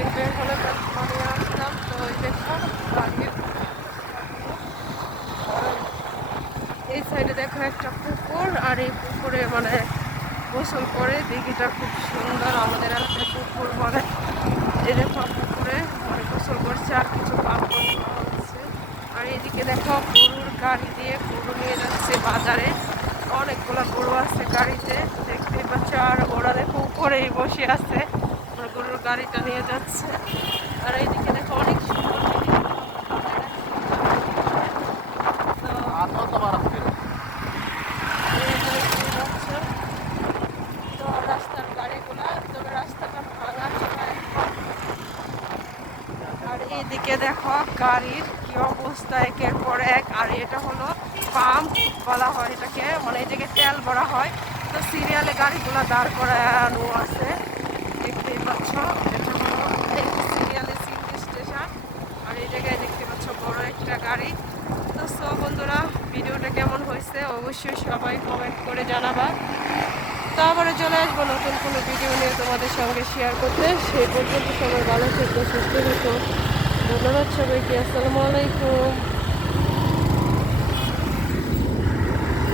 এই দেখো বাড়ির সাইডে দেখো একটা পুকুর আর এই পুকুরে মানে গোসল করে দিঘিটা খুব সুন্দর আমাদের একটা পুকুর মানে এই দেখো পুকুরে মানে গোসল করছে আর কিছু পাপড় হচ্ছে। আর এদিকে দেখো গরুর গাড়ি দিয়ে গরু নিয়ে যাচ্ছে বাজারে। অনেকগুলো গরু আছে গাড়িতে, দেখতেই পাচ্ছ। আর ওরা দেখো উপরেই বসে আছে। গাড়িটা নিয়ে যাচ্ছে। আর এইদিকে দেখো অনেক সুন্দর তো তো রাস্তার গাড়িগুলা তবে রাস্তাটা ভাঙা। আর এদিকে দেখো গাড়ির কি অবস্থা একের পর এক। আর এটা হলো পাম্প বলা হয় এটাকে মানে এটাকে তেল ভরা হয়। তো সিরিয়ালে গাড়িগুলো দাঁড় করানো আছে দেখতেই পাচ্ছ এটা হলো সিরিয়ালে সিটি স্টেশন আর এই জায়গায় দেখতে পাচ্ছ বড় একটা গাড়ি। তো সো বন্ধুরা, ভিডিওটা কেমন হয়েছে অবশ্যই সবাই কমেন্ট করে জানাবা। তো আবারও চলে আসব নতুন কোনো ভিডিও নিয়ে তোমাদের সঙ্গে শেয়ার করতে। সেই পর্যন্ত সবাই ভালো থেকো, সুস্থ থেকো। ধন্যবাদ সবাইকে, আসসালামু আলাইকুম।